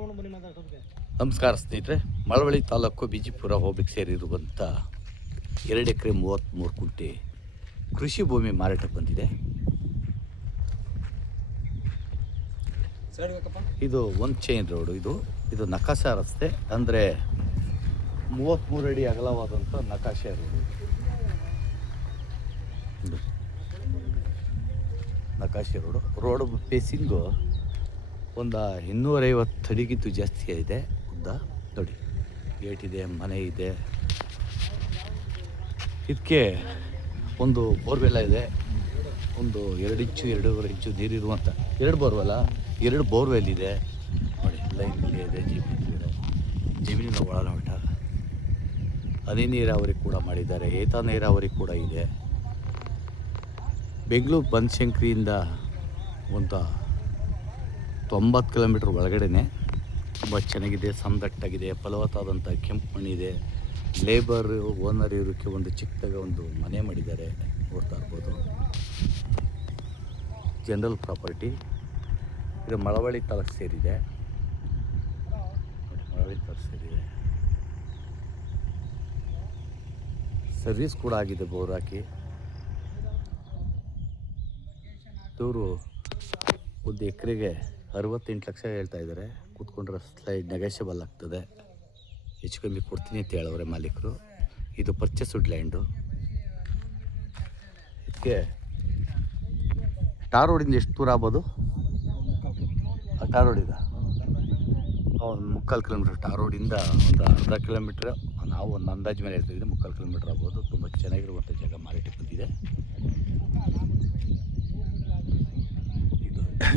ನಮಸ್ಕಾರ ಸ್ನೇಹಿತರೆ. ಮಳವಳ್ಳಿ ತಾಲೂಕು ಬಿಜಿಪುರ ಹೋಬಳಿಗೆ ಸೇರಿರುವಂಥ 2 ಎಕರೆ 33 ಗುಂಟೆ ಕೃಷಿ ಭೂಮಿ ಮಾರಾಟಕ್ಕೆ ಬಂದಿದೆ. ಇದು ಒಂದು ಚೈನ್ ರೋಡು. ಇದು ನಕಾಶಾ ರಸ್ತೆ, ಅಂದರೆ 33 ಅಡಿ ಅಗಲವಾದಂಥ ನಕಾಶೆ ರೋಡು. ನಕಾಶೆ ರೋಡು ಫೇಸಿಂಗು ಒಂದು 250 ಅಡಿಗಿಂತೂ ಜಾಸ್ತಿ ಇದೆ ಉದ್ದ. ನೋಡಿ, ಗೇಟ್ ಇದೆ, ಮನೆ ಇದೆ. ಇದಕ್ಕೆ ಒಂದು ಬೋರ್ವೆಲ್ಲ ಇದೆ. ಒಂದು 2 ಇಂಚು 2.5 ಇಂಚು ನೀರಿರುವಂಥ 2 ಬೋರ್ವೆಲ್ ಇದೆ. ನೋಡಿ, ಲೈನ್ ಇಲ್ಲೇ ಇದೆ. ಜಮೀನಿನ ಒಳನೋಟ. ಹನಿ ನೀರಾವರಿ ಕೂಡ ಮಾಡಿದ್ದಾರೆ, ಏತ ನೀರಾವರಿ ಕೂಡ ಇದೆ. ಬೆಂಗಳೂರು ಬನಶಂಕರಿಯಿಂದ ಒಂದು 90 ಕಿಲೋಮೀಟ್ರ್ ಒಳಗಡೆನೆ. ತುಂಬ ಚೆನ್ನಾಗಿದೆ, ಸಮದಟ್ಟಾಗಿದೆ, ಫಲವತ್ತಾದಂಥ ಕೆಂಪು ಮಣ್ಣಿದೆ. ಲೇಬರ್ ಓನರ್ ಇರೋಕ್ಕೆ ಒಂದು ಚಿಕ್ಕದಾಗ ಒಂದು ಮನೆ ಮಾಡಿದ್ದಾರೆ, ನೋಡ್ತಾ ಇರ್ಬೋದು. General property. ಇದು ಮಳವಳ್ಳಿ ತಾಲೂಕು ಸೇರಿದೆ. ಮಳವಳ್ಳಿ ತಾಲೂಕು ಸೇರಿದೆ. ಸರ್ವಿಸ್ ಕೂಡ ಆಗಿದೆ, ಬೋರ್ ಹಾಕಿ. ಇವರು ಒಂದು ಎಕರೆಗೆ 68 ಲಕ್ಷ ಹೇಳ್ತಾ ಇದ್ದಾರೆ. ಕೂತ್ಕೊಂಡ್ರೆ ಸ್ಲೈಡ್ ನೆಗೋಷಿಯಬಲ್ ಆಗ್ತದೆ, ಹೆಚ್ಚು ಕಮ್ಮಿ ಕೊಡ್ತೀನಿ ಅಂತ ಹೇಳವ್ರೆ ಮಾಲೀಕರು. ಇದು ಪರ್ಚೇಸ್ಡ್ ಲ್ಯಾಂಡು. ಇದಕ್ಕೆ ಟಾರ್ ರೋಡಿಂದ ಎಷ್ಟು ದೂರ ಆಗ್ಬೋದು? ಟಾರ್ ರೋಡಿಂದ ಒಂದು 3/4 ಕಿಲೋಮೀಟ್ರ್. ಟಾರ್ ರೋಡಿಂದ ಒಂದು ಅರ್ಧ ಕಿಲೋಮೀಟ್ರ್, ನಾವು ಒಂದು ಅಂದಾಜು ಮೇಲೆ ಹೇಳ್ತಿದ್ದೆ 3/4 ಕಿಲೋಮೀಟ್ರ್ ಆಗ್ಬೋದು. ತುಂಬ ಚೆನ್ನಾಗಿರುವಂಥ ಜಾಗ ಮಾರಾಟಕ್ಕೆ ಬಂದಿದೆ.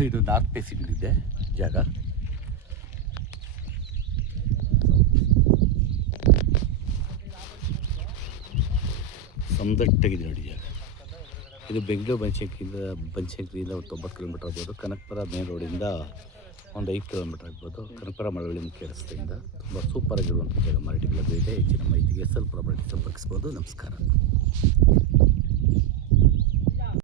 ಇದು ನಾರ್ತ್ ಫೇಸಿಂಗ್ ಇದೆ ಜಾಗ. ಸಮದಟ್ಟಾಗಿದೆ ನೋಡಿ ಜಾಗ. ಇದು ಬೆಂಗಳೂರು ಬನಶಂಕರಿಯಿಂದ ಒಂದು 90 ಕಿಲೋಮೀಟ್ರ್ ಆಗ್ಬೋದು. ಕನಕಪುರ ಮೇನ್ ರೋಡಿಂದ ಒಂದು 5 ಕಿಲೋಮೀಟ್ರ್ ಆಗ್ಬೋದು. ಕನಕಪುರ ಮಳವಳ್ಳಿ ಮುಖ್ಯ ರಸ್ತೆಯಿಂದ ತುಂಬ ಸೂಪರಾಗಿರುವಂಥ ಜಾಗ ಮಾರಾಟಕ್ಕೆ ಲಭ್ಯ ಇದೆ. ಹೆಚ್ಚಿನ ಮಾಹಿತಿಗೆ ಸ್ವಲ್ಪ ಪ್ರಾಪರ್ಟಿ ಸಂಪರ್ಕಿಸ್ಬೋದು. ನಮಸ್ಕಾರ.